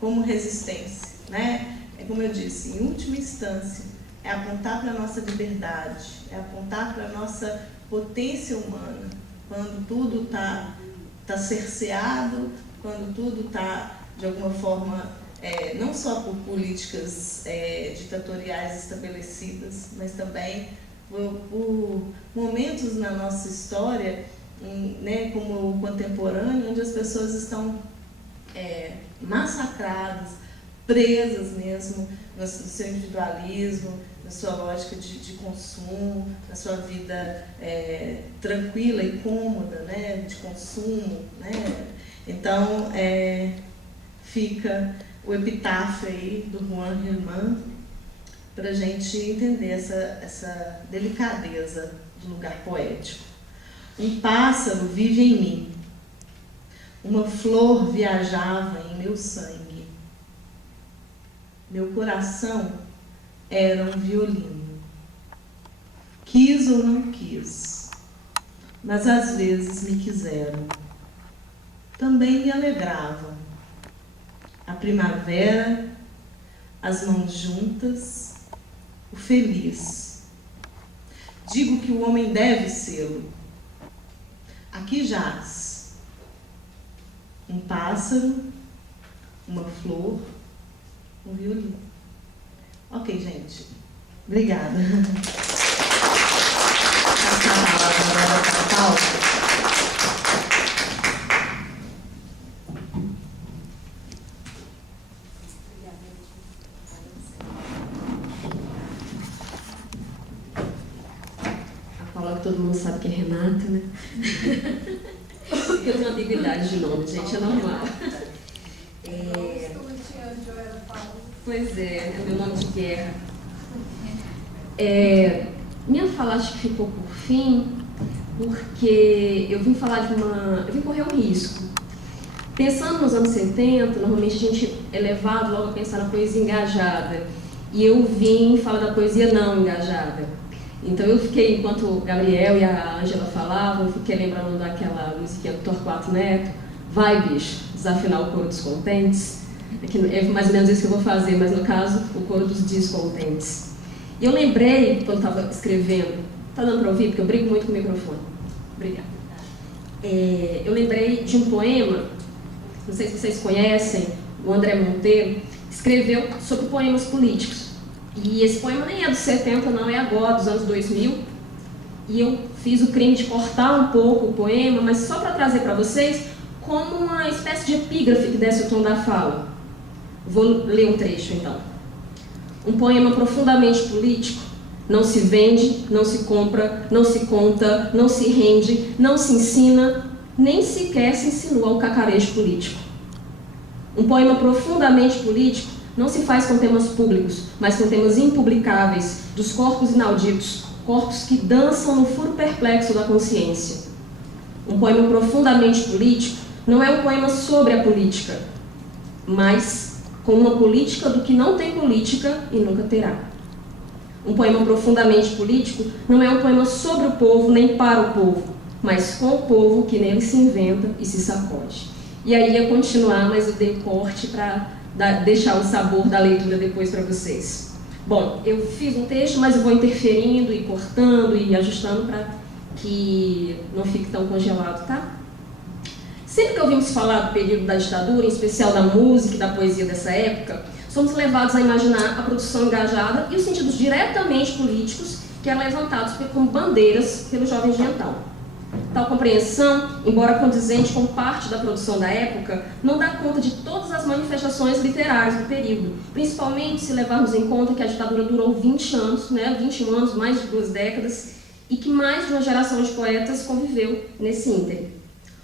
como resistência, né? É como eu disse, em última instância, é apontar para a nossa liberdade, é apontar para a nossa potência humana, quando tudo está cerceado, quando tudo está, de alguma forma, não só por políticas ditatoriais estabelecidas, mas também por momentos na nossa história, né, como o contemporâneo, onde as pessoas estão massacradas, presas mesmo no seu individualismo, na sua lógica de consumo, na sua vida tranquila e cômoda, né, de consumo, né? Então, fica o epitáfio aí do Juan Riemann para a gente entender essa delicadeza do lugar poético. Um pássaro vive em mim, uma flor viajava em meu sangue, meu coração era um violino. Quis ou não quis, mas às vezes me quiseram. Também me alegrava. A primavera, as mãos juntas, o feliz. Digo que o homem deve sê-lo. Aqui jaz um pássaro, uma flor, um violino. Ok, gente. Obrigada. Passar a palavra agora para a Paula. A Paula, que todo mundo sabe que é Renata, né? Eu tenho uma ambiguidade de nome, gente, é normal. Pois é meu nome de guerra. Minha fala acho que ficou por fim, porque eu vim correr um risco. Pensando nos anos 70, normalmente a gente é levado logo a pensar na poesia engajada. E eu vim falar da poesia não engajada. Então eu fiquei, enquanto o Gabriel e a Ângela falavam, eu fiquei lembrando daquela musiquinha do Torquato Neto, vai bicho, desafinar o coro dos contentes. É mais ou menos isso que eu vou fazer, mas no caso, o coro dos descontentes. E eu lembrei, quando estava escrevendo, tá dando para ouvir? Porque eu brigo muito com o microfone. Obrigada. Eu lembrei de um poema, não sei se vocês conhecem, o André Monteiro, escreveu sobre poemas políticos. E esse poema nem é dos 70, não, é agora, dos anos 2000. E eu fiz o crime de cortar um pouco o poema, mas só para trazer para vocês como uma espécie de epígrafe que desse o tom da fala. Vou ler um trecho, então. Um poema profundamente político não se vende, não se compra, não se conta, não se rende, não se ensina, nem sequer se insinua ao cacarejo político. Um poema profundamente político não se faz com temas públicos, mas com temas impublicáveis, dos corpos inauditos, corpos que dançam no furo perplexo da consciência. Um poema profundamente político não é um poema sobre a política, mas com uma política do que não tem política e nunca terá. Um poema profundamente político não é um poema sobre o povo nem para o povo, mas com o povo que nele se inventa e se sacode. E aí ia continuar, mas eu dei corte para deixar o sabor da leitura depois para vocês. Bom, eu fiz um texto, mas eu vou interferindo e cortando e ajustando para que não fique tão congelado, tá? Sempre que ouvimos falar do período da ditadura, em especial da música e da poesia dessa época, somos levados a imaginar a produção engajada e os sentidos diretamente políticos que eram levantados como bandeiras pelos jovens de então. Tal compreensão, embora condizente com parte da produção da época, não dá conta de todas as manifestações literárias do período, principalmente se levarmos em conta que a ditadura durou 20 anos, 21 anos, mais de 2 décadas, e que mais de uma geração de poetas conviveu nesse ínterim.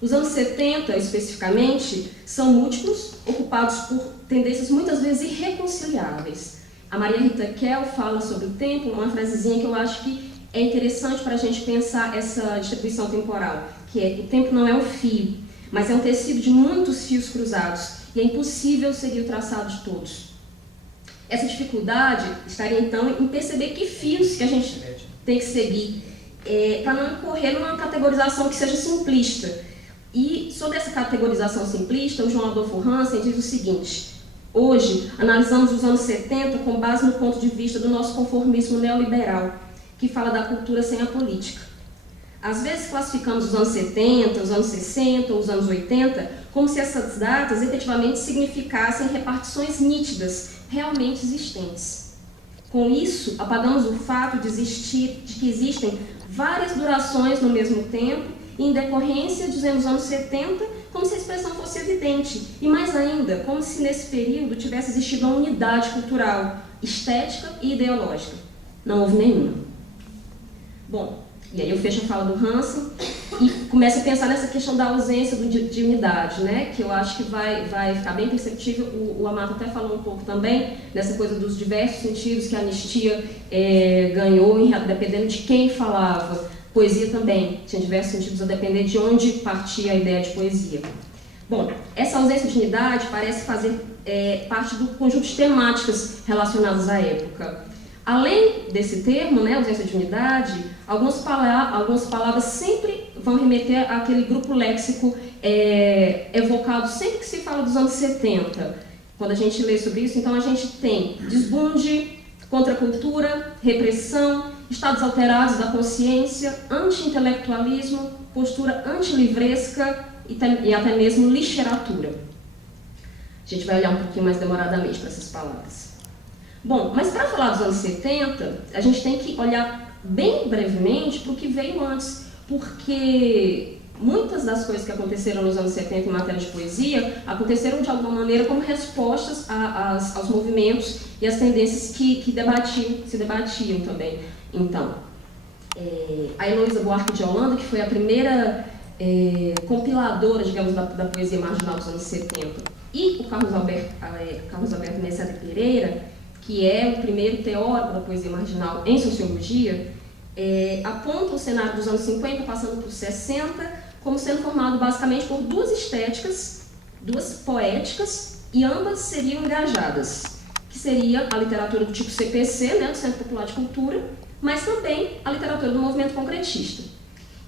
Os anos 70, especificamente, são múltiplos, ocupados por tendências muitas vezes irreconciliáveis. A Maria Rita Kell fala sobre o tempo, uma frasezinha que eu acho que é interessante para a gente pensar essa distribuição temporal, que é: o tempo não é um fio, mas é um tecido de muitos fios cruzados, e é impossível seguir o traçado de todos. Essa dificuldade estaria, então, em perceber que fios que a gente tem que seguir, para não incorrer numa categorização que seja simplista. E sobre essa categorização simplista, o João Adolfo Hansen diz o seguinte: Hoje, analisamos os anos 70 com base no ponto de vista do nosso conformismo neoliberal, que fala da cultura sem a política. Às vezes classificamos os anos 70, os anos 60, os anos 80, como se essas datas efetivamente significassem repartições nítidas, realmente existentes. Com isso, apagamos o fato de que existem várias durações no mesmo tempo, e em decorrência, dizemos anos 70, como se a expressão fosse evidente, e mais ainda, como se nesse período tivesse existido uma unidade cultural, estética e ideológica. Não houve nenhuma. Bom, e aí eu fecho a fala do Hansen e começo a pensar nessa questão da ausência de unidade, né? Que eu acho que vai ficar bem perceptível. O Amato até falou um pouco também nessa coisa dos diversos sentidos que a anistia ganhou, dependendo de quem falava. Poesia também tinha diversos sentidos a depender de onde partia a ideia de poesia. Bom, essa ausência de unidade parece fazer parte do conjunto de temáticas relacionadas à época. Além desse termo, né, ausência de unidade, algumas palavras sempre vão remeter àquele grupo léxico evocado sempre que se fala dos anos 70. Quando a gente lê sobre isso, então a gente tem desbunde, contracultura, repressão, estados alterados da consciência, anti-intelectualismo, postura antilivresca e até mesmo literatura. A gente vai olhar um pouquinho mais demoradamente para essas palavras. Bom, mas para falar dos anos 70, a gente tem que olhar bem brevemente para o que veio antes, porque muitas das coisas que aconteceram nos anos 70 em matéria de poesia aconteceram de alguma maneira como respostas aos movimentos e às tendências que se debatiam também. Então, a Heloísa Buarque de Holanda, que foi a primeira compiladora, digamos, da poesia marginal dos anos 70, e o Carlos Alberto Messere Pereira, que é o primeiro teórico da poesia marginal em sociologia, aponta o cenário dos anos 50, passando por 60, como sendo formado basicamente por duas estéticas, duas poéticas, e ambas seriam engajadas, que seria a literatura do tipo CPC, né, do Centro Popular de Cultura, mas também a literatura do movimento concretista.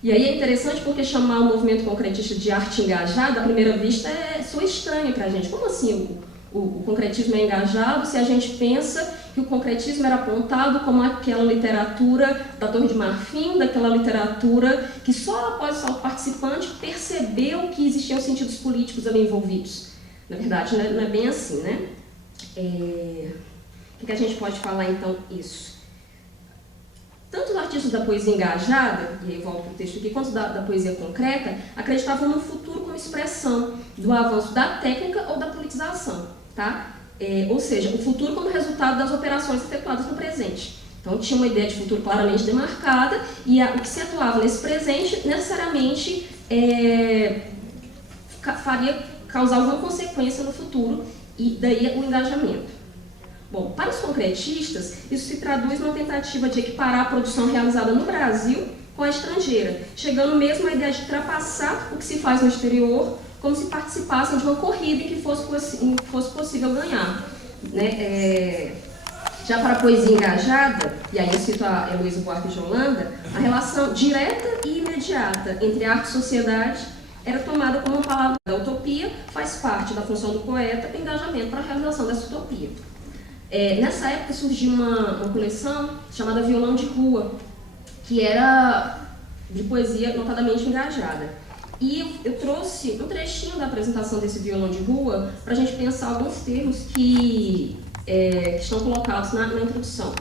E aí é interessante porque chamar o movimento concretista de arte engajada, à primeira vista, soa estranho para a gente. Como assim o concretismo é engajado se a gente pensa que o concretismo era apontado como aquela literatura da Torre de Marfim, daquela literatura que só após o participante percebeu que existiam sentidos políticos ali envolvidos. Na verdade, não é bem assim, né? O que a gente pode falar, então, isso? Tanto os artistas da poesia engajada, e aí volto para o texto aqui, quanto da poesia concreta, acreditavam no futuro como expressão do avanço da técnica ou da politização, tá? Ou seja, o futuro como resultado das operações efetuadas no presente. Então tinha uma ideia de futuro claramente demarcada e o que se atuava nesse presente necessariamente causar alguma consequência no futuro e daí o engajamento. Bom, para os concretistas, isso se traduz numa tentativa de equiparar a produção realizada no Brasil com a estrangeira, chegando mesmo à ideia de ultrapassar o que se faz no exterior, como se participassem de uma corrida em que fosse possível ganhar. Né? Já para a poesia engajada, e aí eu cito a Heloísa Buarque de Holanda, a relação direta e imediata entre arte e sociedade era tomada como uma palavra da utopia, faz parte da função do poeta o engajamento para a realização dessa utopia. Nessa época surgiu uma coleção chamada Violão de Rua, que era de poesia notadamente engajada. E eu trouxe um trechinho da apresentação desse violão de rua para a gente pensar alguns termos que estão colocados na introdução.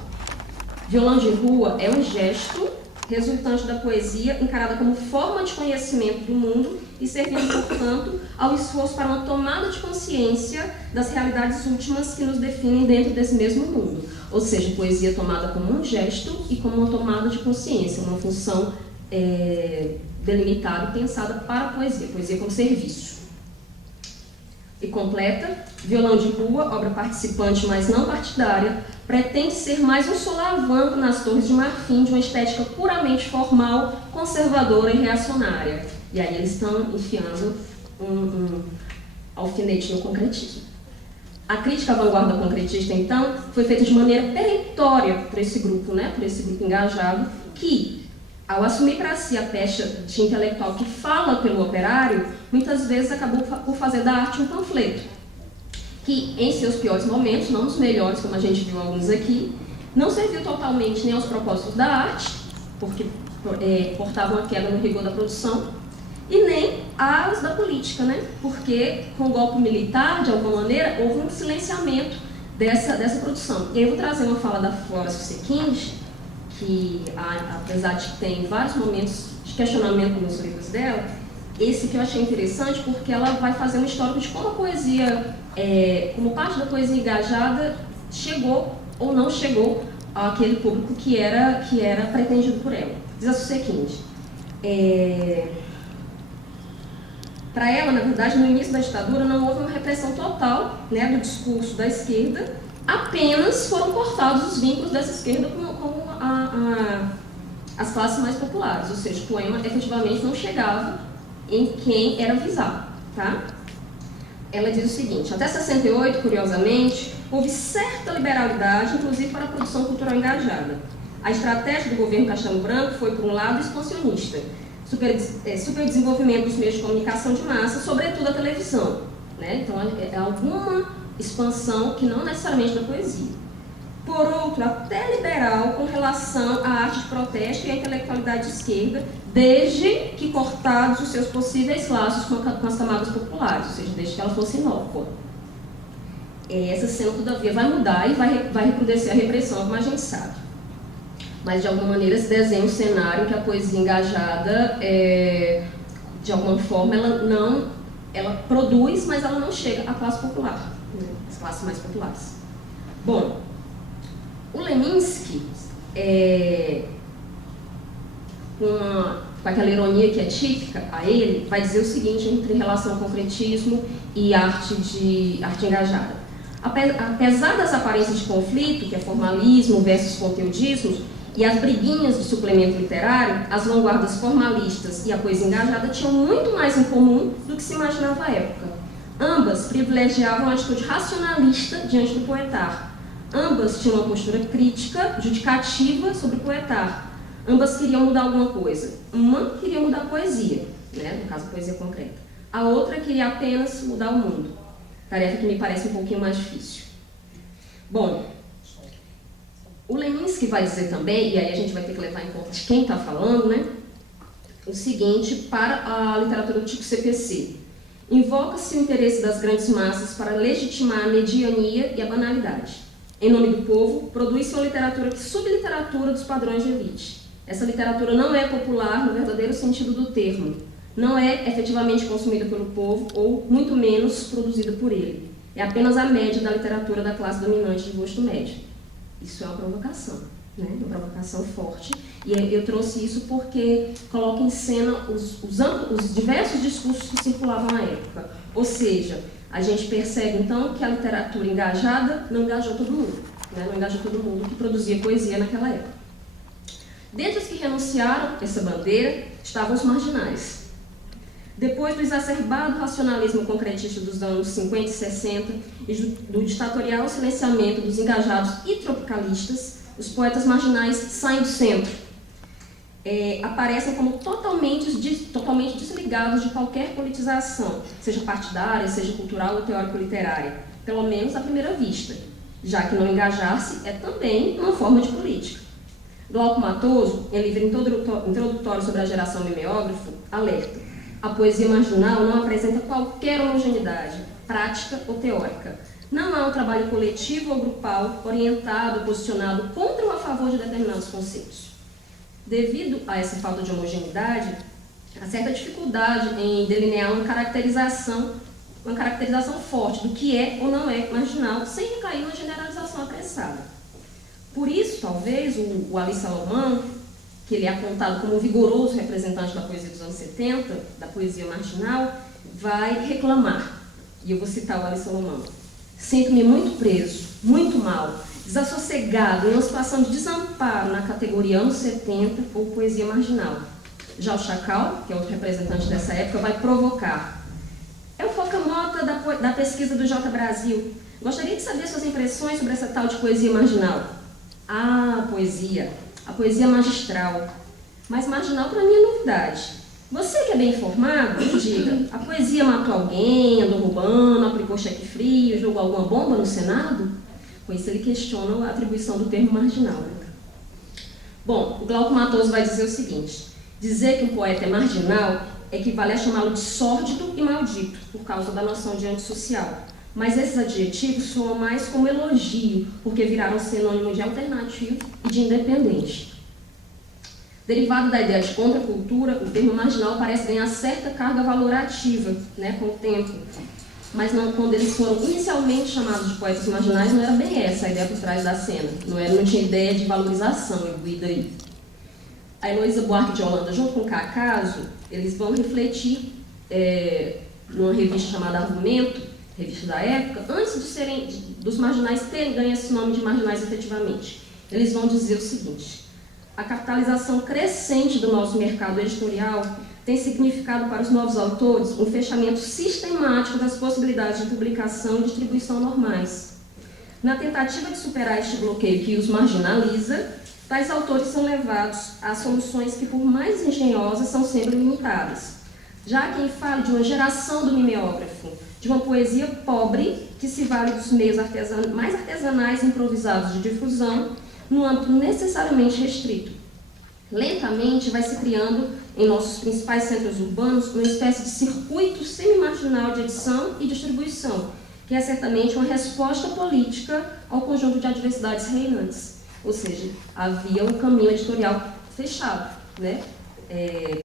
Violão de rua é um gesto resultante da poesia encarada como forma de conhecimento do mundo e servindo, portanto, ao esforço para uma tomada de consciência das realidades últimas que nos definem dentro desse mesmo mundo. Ou seja, poesia tomada como um gesto e como uma tomada de consciência, uma função delimitada e pensada para a poesia como serviço. E completa, Violão de Rua, obra participante, mas não partidária, pretende ser mais um solavanco nas Torres de Marfim de uma estética puramente formal, conservadora e reacionária. E aí eles estão enfiando um alfinete no concretismo. A crítica à vanguarda concretista, então, foi feita de maneira perentória por esse grupo, né, por esse grupo engajado, que, ao assumir para si a pecha de intelectual que fala pelo operário, muitas vezes acabou por fazer da arte um panfleto, que em seus piores momentos, não nos melhores, como a gente viu alguns aqui, não serviu totalmente nem aos propósitos da arte, porque portavam a queda no rigor da produção, e nem aos da política, né? Porque com o golpe militar, de alguma maneira, houve um silenciamento dessa produção. E aí eu vou trazer uma fala da Flora Susequinde, que apesar de que tem vários momentos de questionamento nos livros dela, esse que eu achei interessante porque ela vai fazer um histórico de como a poesia, como parte da poesia engajada, chegou ou não chegou àquele público que era pretendido por ela. Diz a Susequinde, para ela, na verdade, no início da ditadura não houve uma repressão total, né, do discurso da esquerda, apenas foram cortados os vínculos dessa esquerda com as classes mais populares, ou seja, o poema efetivamente não chegava em quem era visado, tá? Ela diz o seguinte: até 68, curiosamente, houve certa liberalidade, inclusive para a produção cultural engajada. A estratégia do governo Castelo Branco foi, por um lado, expansionista, superdesenvolvimento dos meios de comunicação de massa, sobretudo a televisão, né? Então, é alguma expansão que não necessariamente da poesia. Por outro, até liberal com relação à arte de protesto e à intelectualidade de esquerda, desde que cortados os seus possíveis laços com as camadas populares, ou seja, desde que ela fosse inócua. Essa cena, todavia, vai mudar e vai recrudescer a repressão, como a gente sabe. Mas, de alguma maneira, se desenha um cenário que a poesia engajada, de alguma forma, ela produz, mas ela não chega à classe popular, né? As classes mais populares. Bom, o Leminski, com aquela ironia que é típica a ele, vai dizer o seguinte entre relação ao concretismo e arte engajada. Apesar das aparências de conflito, que é formalismo versus conteudismo, e as briguinhas do suplemento literário, as vanguardas formalistas e a poesia engajada tinham muito mais em comum do que se imaginava à época. Ambas privilegiavam a atitude racionalista diante do poetar. Ambas tinham uma postura crítica, judicativa sobre o poetar. Ambas queriam mudar alguma coisa. Uma queria mudar a poesia, né? No caso, a poesia concreta. A outra queria apenas mudar o mundo. Tarefa que me parece um pouquinho mais difícil. Bom, o Leminski vai dizer também, e aí a gente vai ter que levar em conta de quem está falando, né? O seguinte, para a literatura do tipo CPC. Invoca-se o interesse das grandes massas para legitimar a mediania e a banalidade. Em nome do povo, produz-se uma literatura que subliteratura dos padrões de elite. Essa literatura não é popular no verdadeiro sentido do termo. Não é efetivamente consumida pelo povo ou, muito menos, produzida por ele. É apenas a média da literatura da classe dominante de gosto médio. Isso é uma provocação, né? Uma provocação forte. E eu trouxe isso porque coloca em cena os diversos discursos que circulavam na época. Ou seja, a gente percebe, então, que a literatura engajada não engajou todo mundo, né? Não engajou todo mundo que produzia poesia naquela época. Dentre os que renunciaram a essa bandeira estavam os marginais. Depois do exacerbado racionalismo concretista dos anos 50 e 60 e do ditatorial silenciamento dos engajados e tropicalistas, os poetas marginais saem do centro. Aparecem como totalmente desligados de qualquer politização, seja partidária, seja cultural ou teórico-literária, pelo menos à primeira vista, já que não engajar-se é também uma forma de política. Glauco Matoso, em livro introdutório sobre a geração mimeógrafo, alerta: a poesia marginal não apresenta qualquer homogeneidade, prática ou teórica. Não há um trabalho coletivo ou grupal orientado, posicionado contra ou a favor de determinados conceitos. Devido a essa falta de homogeneidade, há certa dificuldade em delinear uma caracterização forte do que é ou não é marginal, sem recair numa generalização apressada. Por isso, talvez, o Ali Salomão, que ele é apontado como um vigoroso representante da poesia dos anos 70, da poesia marginal, vai reclamar. E eu vou citar o Ali Salomão. Sinto-me muito preso, muito mal, desassossegado, em uma situação de desamparo na categoria anos 70 ou poesia marginal. Já o Chacal, que é outro representante dessa época, vai provocar. É o Foca Mota da pesquisa do J Brasil. Gostaria de saber suas impressões sobre essa tal de poesia marginal. Ah, a poesia magistral. Mas marginal para mim é novidade. Você que é bem informado, me diga, a poesia matou alguém, andou roubando, aplicou cheque frio, jogou alguma bomba no Senado? Com isso ele questiona a atribuição do termo marginal. Né? Bom, o Glauco Matoso vai dizer o seguinte: dizer que um poeta é marginal equivale a chamá-lo de sórdido e maldito, por causa da noção de antissocial. Mas esses adjetivos soam mais como elogio, porque viraram sinônimo de alternativo e de independente. Derivado da ideia de contracultura, o termo marginal parece ganhar certa carga valorativa, né, com o tempo. Mas não, quando eles foram inicialmente chamados de poetas marginais, não era bem essa a ideia por trás da cena. Não tinha ideia de valorização imbuída aí. A Heloísa Buarque de Holanda, junto com o Cacaso, eles vão refletir numa revista chamada Argumento, revista da época, antes dos marginais terem ganho esse nome de marginais efetivamente. Eles vão dizer o seguinte: a capitalização crescente do nosso mercado editorial tem significado para os novos autores um fechamento sistemático das possibilidades de publicação e distribuição normais. Na tentativa de superar este bloqueio que os marginaliza, tais autores são levados a soluções que, por mais engenhosas, são sempre limitadas. Já há quem fale de uma geração do mimeógrafo, de uma poesia pobre que se vale dos meios mais artesanais e improvisados de difusão, num âmbito necessariamente restrito. Lentamente vai se criando em nossos principais centros urbanos uma espécie de circuito semi-marginal de edição e distribuição, que é certamente uma resposta política ao conjunto de adversidades reinantes. Ou seja, havia um caminho editorial fechado, né?